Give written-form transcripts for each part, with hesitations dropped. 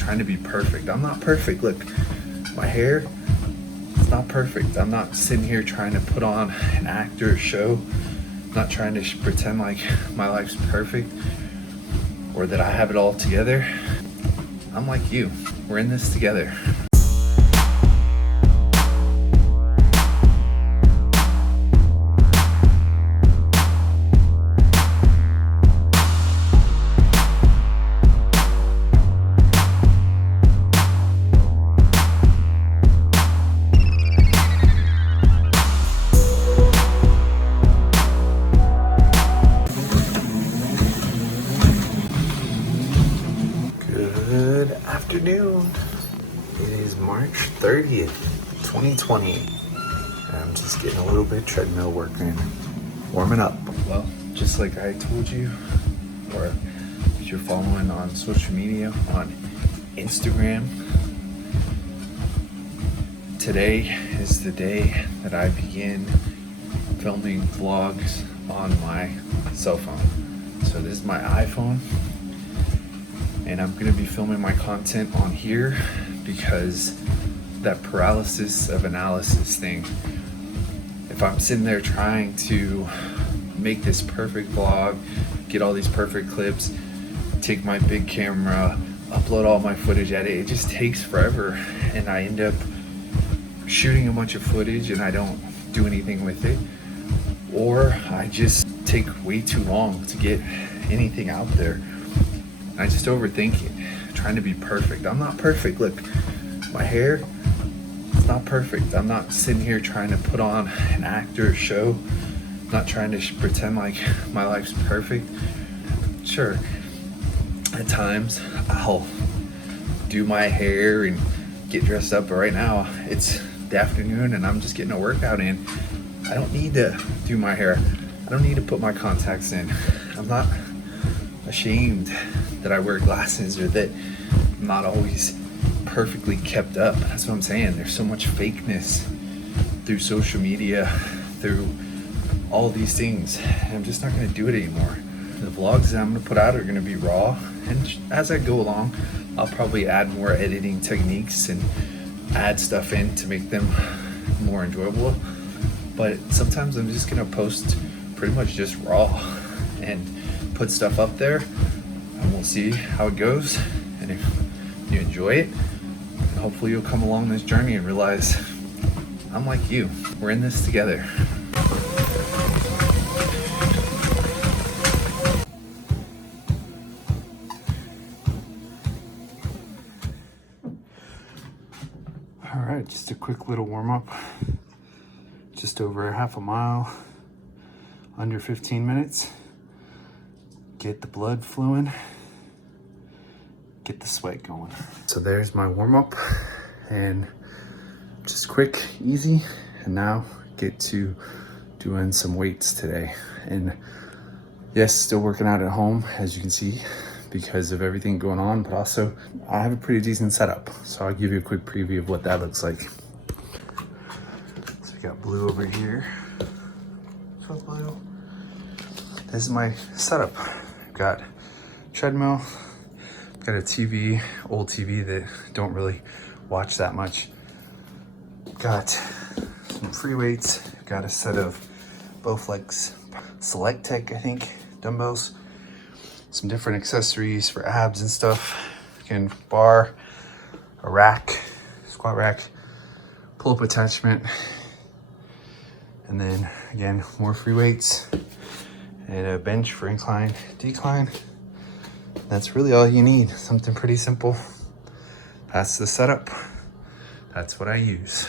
trying to be perfect. I'm not perfect. Look, my hair, it's not perfect. I'm not sitting here trying to put on an act or a show. I'm not trying to pretend like my life's perfect or that I have it all together. I'm like you. We're in this together. Good afternoon. It is March 30th, 2020. I'm just getting a little bit of treadmill work in, warming up. Well, just like I told you, or if you're following on social media, on Instagram, today is the day that I begin filming vlogs on my cell phone. So this is my iPhone. And I'm gonna be filming my content on here because that paralysis of analysis thing, if I'm sitting there trying to make this perfect vlog, get all these perfect clips, take my big camera, upload all my footage, edit, it just takes forever. And I end up shooting a bunch of footage and I don't do anything with it. Or I just take way too long to get anything out there. I just overthink it, trying to be perfect. I'm not perfect. Look, my hair, it's not perfect. I'm not sitting here trying to put on an act or a show. I'm not trying to pretend like my life's perfect. Sure, at times I'll do my hair and get dressed up, but right now it's the afternoon and I'm just getting a workout in. I don't need to do my hair. I don't need to put my contacts in. I'm not ashamed that I wear glasses or that I'm not always perfectly kept up. That's what I'm saying. There's so much fakeness through social media, through all these things. And I'm just not going to do it anymore. The vlogs that I'm going to put out are going to be raw. And as I go along, I'll probably add more editing techniques and add stuff in to make them more enjoyable. But sometimes I'm just going to post pretty much just raw and put stuff up there, and we'll see how it goes. And if you enjoy it, hopefully you'll come along this journey and realize I'm like you. We're in this together. All right, just a quick little warm up. Just over half a mile, under 15 minutes. Get the blood flowing, get the sweat going. So there's my warm up, and just quick, easy. And now get to doing some weights today. And yes, still working out at home, as you can see, because of everything going on, but also I have a pretty decent setup. So I'll give you a quick preview of what that looks like. So we got Blue over here. What's up, Blue? This is my setup. Got treadmill, got a TV, old TV that don't really watch that much. Got some free weights, got a set of Bowflex Select Tech, I think, dumbbells, some different accessories for abs and stuff. Again, bar, a rack, squat rack, pull-up attachment, and then again, more free weights. And a bench for incline, decline. That's really all you need. Something pretty simple. That's the setup. That's what I use.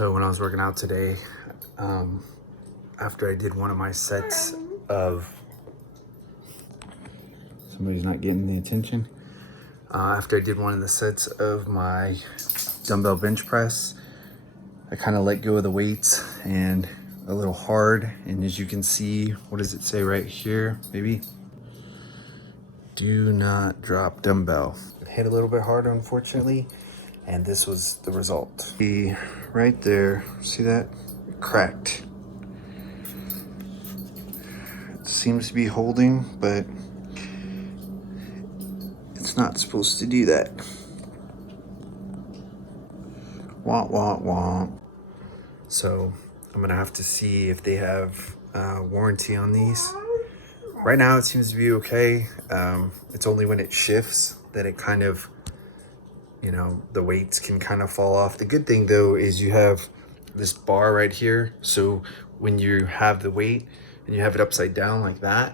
So when I was working out today, after I did one of my sets of, somebody's not getting the attention. After I did one of the sets of my dumbbell bench press, I kind of let go of the weights and a little hard. And as you can see, what does it say right here? Maybe, do not drop dumbbell. It hit a little bit harder, unfortunately. And this was the result. See right there, see that? It cracked. It seems to be holding, but it's not supposed to do that. Wah, wah, wah. So I'm gonna have to see if they have warranty on these. Right now it seems to be okay. It's only when it shifts that it kind of, you know, the weights can kind of fall off. The good thing though is you have this bar right here. So when you have the weight and you have it upside down like that,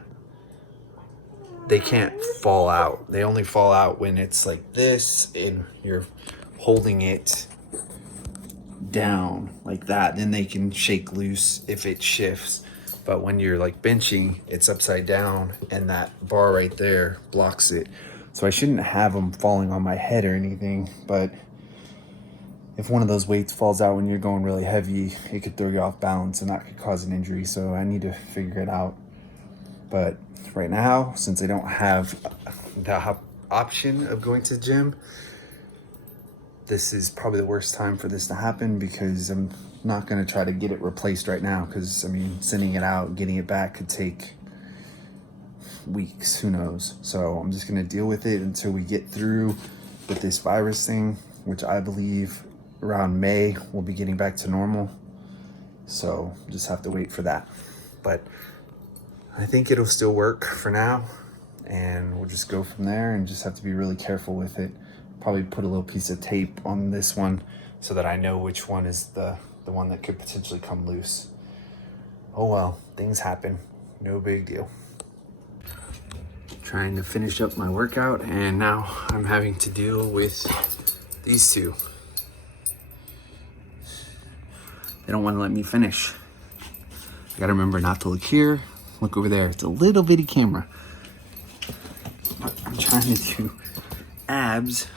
they can't fall out. They only fall out when it's like this and you're holding it down like that. Then they can shake loose if it shifts. But when you're like benching, it's upside down and that bar right there blocks it. So I shouldn't have them falling on my head or anything, but if one of those weights falls out when you're going really heavy, it could throw you off balance and that could cause an injury. So I need to figure it out. But right now, since I don't have the option of going to the gym, this is probably the worst time for this to happen, because I'm not going to try to get it replaced right now, because I mean, sending it out, getting it back could take weeks, who knows. So I'm just going to deal with it until we get through with this virus thing, which I believe around May we'll be getting back to normal. So just have to wait for that. But I think it'll still work for now, and we'll just go from there and just have to be really careful with it. Probably put a little piece of tape on this one so that I know which one is the one that could potentially come loose. Oh well, things happen. No big deal. Trying to finish up my workout, and now I'm having to deal with these two. They don't want to let me finish. I gotta remember not to look here, look over there. It's a little bitty camera. But I'm trying to do abs,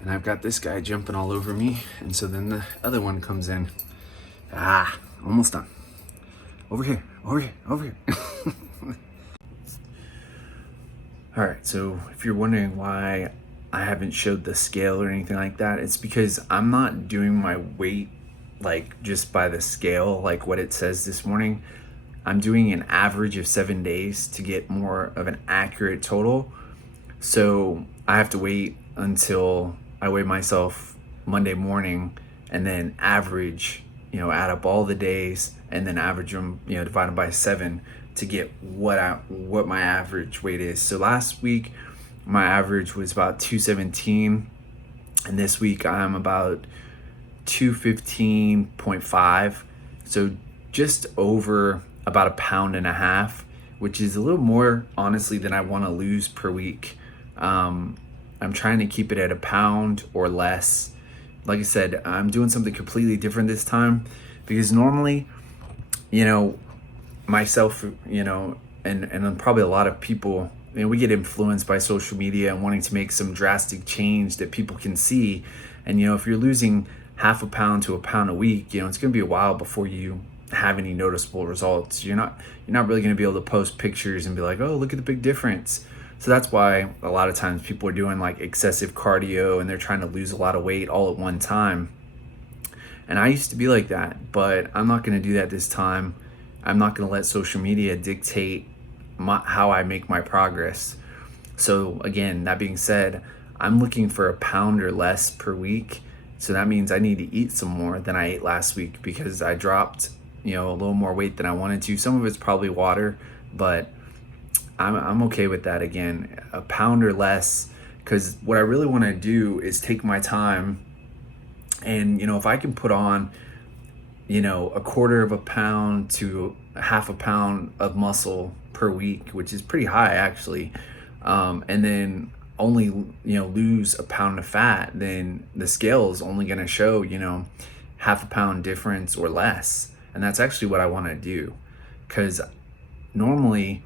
and I've got this guy jumping all over me, and so then the other one comes in. Almost done. Over here, over here, over here. All right, so if you're wondering why I haven't showed the scale or anything like that, it's because I'm not doing my weight like just by the scale, like what it says this morning. I'm doing an average of 7 days to get more of an accurate total. So I have to wait until I weigh myself Monday morning and then average, you know, add up all the days and then average them, you know, divide them by 7 to get what my average weight is. So last week my average was about 217, and this week I'm about 215.5. So just over about 1.5 pounds, which is a little more honestly than I want to lose per week. I'm trying to keep it at 1 pound or less. Like I said, I'm doing something completely different this time, because normally, you know, myself, you know, and probably a lot of people, you know, we get influenced by social media and wanting to make some drastic change that people can see. And, you know, if you're losing 0.5 pound to 1 pound a week, you know, it's going to be a while before you have any noticeable results. You're not really going to be able to post pictures and be like, oh, look at the big difference. So that's why a lot of times people are doing like excessive cardio and they're trying to lose a lot of weight all at one time. And I used to be like that, but I'm not going to do that this time. I'm not going to let social media dictate how I make my progress. So again, that being said, I'm looking for 1 pound or less per week. So that means I need to eat some more than I ate last week, because I dropped, you know, a little more weight than I wanted to. Some of it's probably water, but I'm okay with that. Again, 1 pound or less, because what I really want to do is take my time, and, you know, if I can put on, you know, 1/4 pound to 0.5 pound of muscle per week, which is pretty high actually, and then only, you know, lose 1 pound of fat, then the scale is only going to show, you know, half a pound difference or less. And that's actually what I want to do, because normally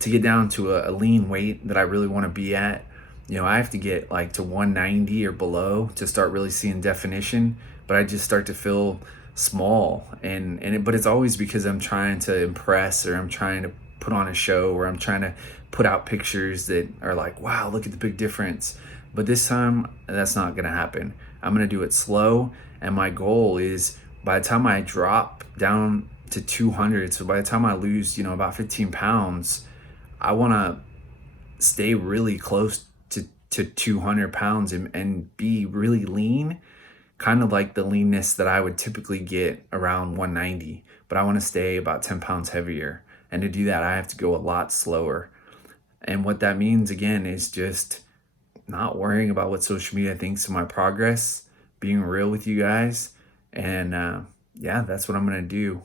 to get down to a lean weight that I really want to be at, I have to get like to 190 or below to start really seeing definition. But I just start to feel small, but it's always because I'm trying to impress, or I'm trying to put on a show, or I'm trying to put out pictures that are like, wow, look at the big difference. But this time that's not going to happen. I'm going to do it slow, and my goal is by the time I drop down to 200, so by the time I lose about 15 pounds, I want to stay really close to 200 pounds and be really lean, kind of like the leanness that I would typically get around 190, but I want to stay about 10 pounds heavier. And to do that, I have to go a lot slower. And what that means, again, is just not worrying about what social media thinks of my progress, being real with you guys. And that's what I'm going to do.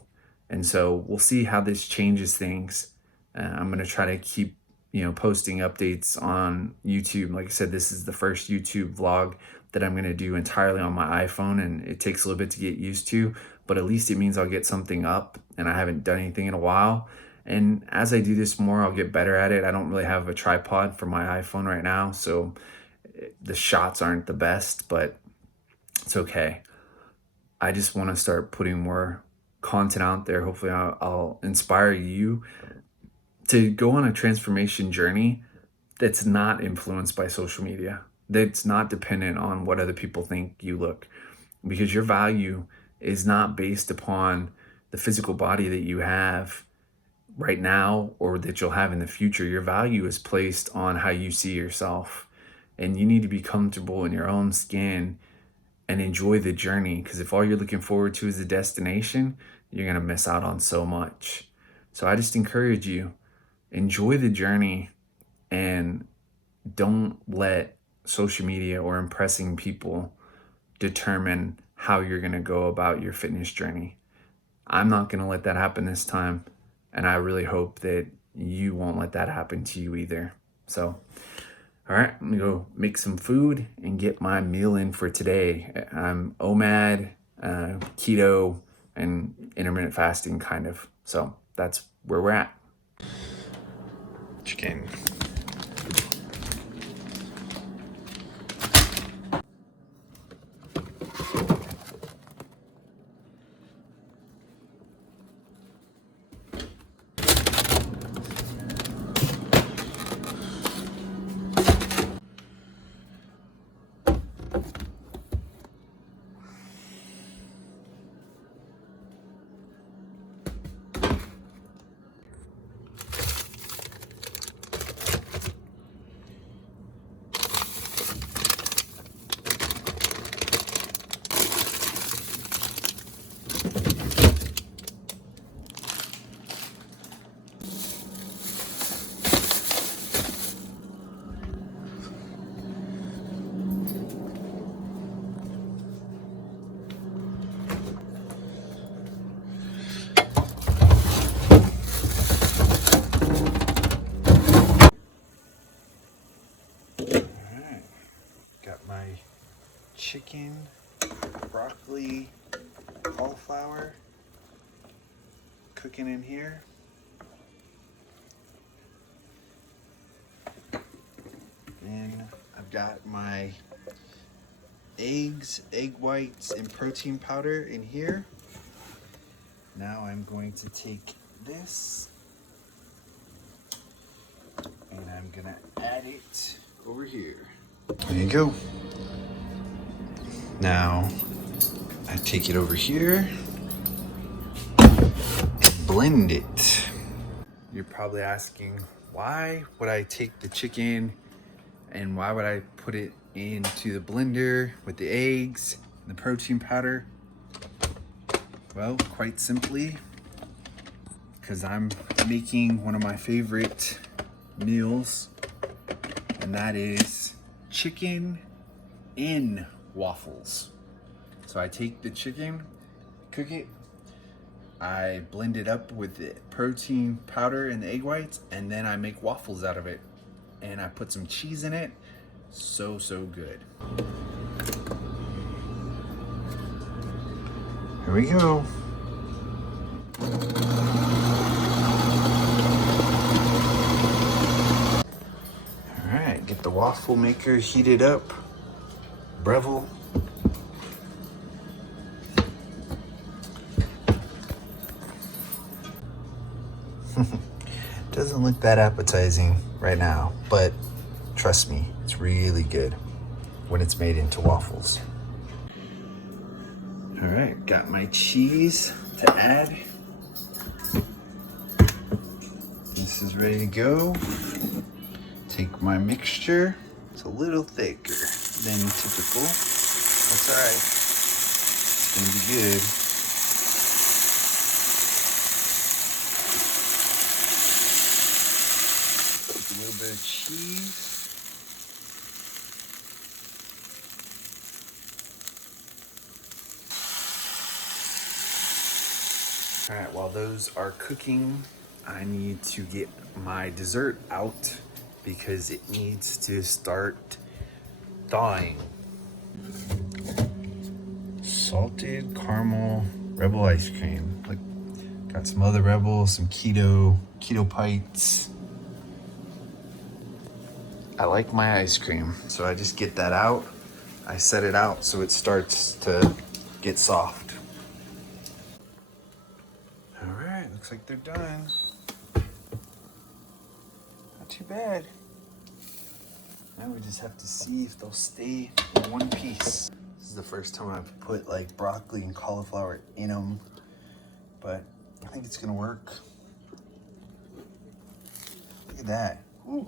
And so we'll see how this changes things. I'm going to try to keep posting updates on YouTube. Like I said, this is the first YouTube vlog that I'm going to do entirely on my iPhone, and it takes a little bit to get used to, but at least it means I'll get something up, and I haven't done anything in a while. And as I do this more, I'll get better at it. I don't really have a tripod for my iPhone right now, so the shots aren't the best, but it's okay. I just want to start putting more content out there. Hopefully I'll inspire you to go on a transformation journey that's not influenced by social media, that's not dependent on what other people think you look, because your value is not based upon the physical body that you have right now or that you'll have in the future. Your value is placed on how you see yourself, and you need to be comfortable in your own skin and enjoy the journey, because if all you're looking forward to is the destination, you're going to miss out on so much. So I just encourage you, enjoy the journey, and don't let social media or impressing people determine how you're going to go about your fitness journey. I'm not going to let that happen this time, and I really hope that you won't let that happen to you either. So, all right, I'm going to go make some food and get my meal in for today. I'm OMAD, keto, and intermittent fasting kind of. So that's where we're at. Chicken. Chicken, broccoli, cauliflower cooking in here. And I've got my eggs, egg whites, and protein powder in here. Now I'm going to take this and I'm gonna add it over here. There you go. Now I take it over here and blend it. You're probably asking, why would I take the chicken and why would I put it into the blender with the eggs and the protein powder? Well, quite simply, because I'm making one of my favorite meals, and that is chicken in waffles. So I take the chicken, cook it, I blend it up with the protein powder and the egg whites, and then I make waffles out of it. And I put some cheese in it. So good. Here we go. All right, get the waffle maker heated up. Breville. Doesn't look that appetizing right now, but trust me, it's really good when it's made into waffles. All right, got my cheese to add. This is ready to go. Take my mixture. It's a little thicker than typical. That's all right. It's gonna be good. Take a little bit of cheese. All right, while those are cooking, I need to get my dessert out because it needs to start thawing. Salted caramel Rebel ice cream. Like, got some other Rebel, some keto pites. I like my ice cream, so I just get that out. I set it out so it starts to get soft. All right, looks like they're done. Not too bad. Now we just have to see if they'll stay in one piece. This is the first time I've put like broccoli and cauliflower in them, but I think it's gonna work. Look at that. Ooh.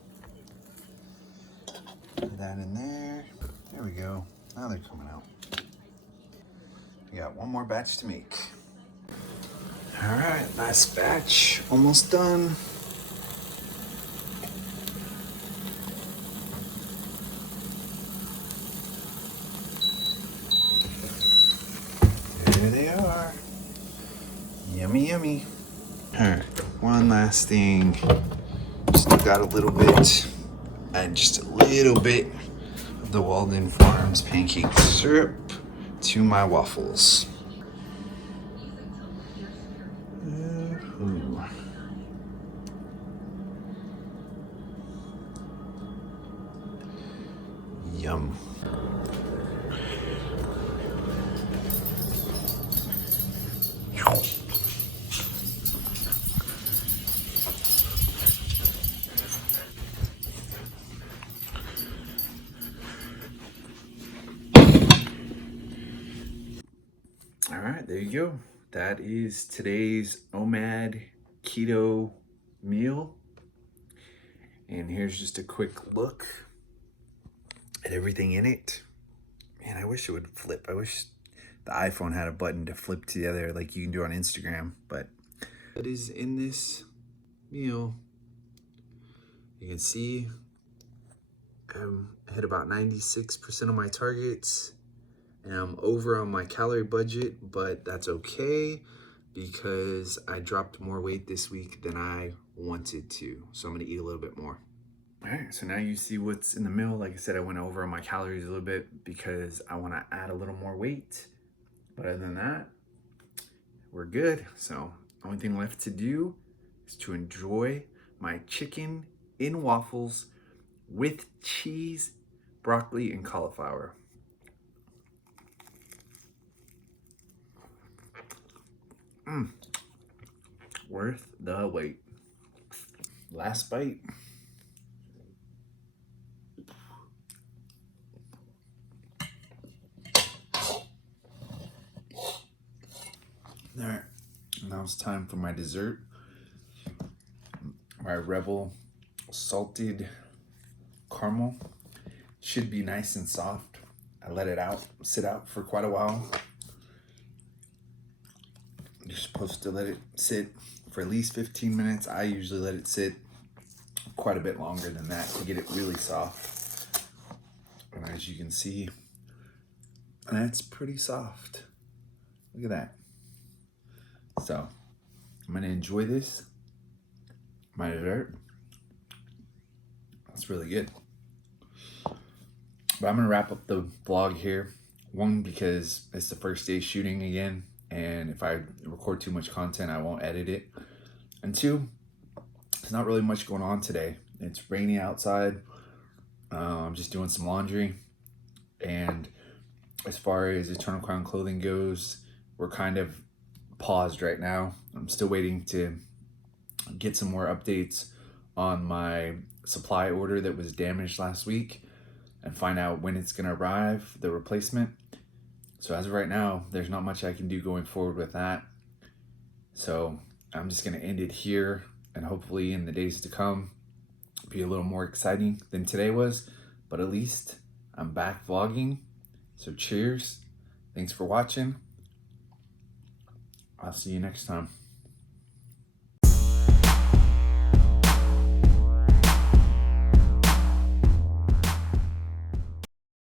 Put that in there. There we go. Now they're coming out. We got one more batch to make. All right, last batch, almost done. There they are. Yummy, yummy. All right, one last thing. Still got a little bit, and just a little bit of the Walden Farms pancake syrup to my waffles. Ooh. Yum. All right, there you go. That is today's OMAD keto meal. And here's just a quick look at everything in it. Man, I wish it would flip. I wish the iPhone had a button to flip to the other like you can do on Instagram. But what is in this meal? You can see I hit about 96% of my targets. And I'm over on my calorie budget, but that's okay because I dropped more weight this week than I wanted to. So I'm gonna eat a little bit more. All right, so now you see what's in the meal. Like I said, I went over on my calories a little bit because I wanna add a little more weight. But other than that, we're good. So the only thing left to do is to enjoy my chicken in waffles with cheese, broccoli, and cauliflower. Worth the wait. Last bite. All right, now it's time for my dessert. My Rebel salted caramel. Should be nice and soft. I let it sit out for quite a while. You're supposed to let it sit for at least 15 minutes. I usually let it sit quite a bit longer than that to get it really soft. And as you can see, that's pretty soft. Look at that. So I'm gonna enjoy this, my dessert. That's really good. But I'm gonna wrap up the vlog here. One, because it's the first day shooting again. and if I record too much content, I won't edit it. And two, there's not really much going on today. It's rainy outside. I'm just doing some laundry. And as far as Eternal Crown Clothing goes, we're kind of paused right now. I'm still waiting to get some more updates on my supply order that was damaged last week and find out when it's going to arrive, the replacement. So as of right now, there's not much I can do going forward with that. So I'm just going to end it here, and hopefully in the days to come be a little more exciting than today was, but at least I'm back vlogging. So cheers. Thanks for watching. I'll see you next time.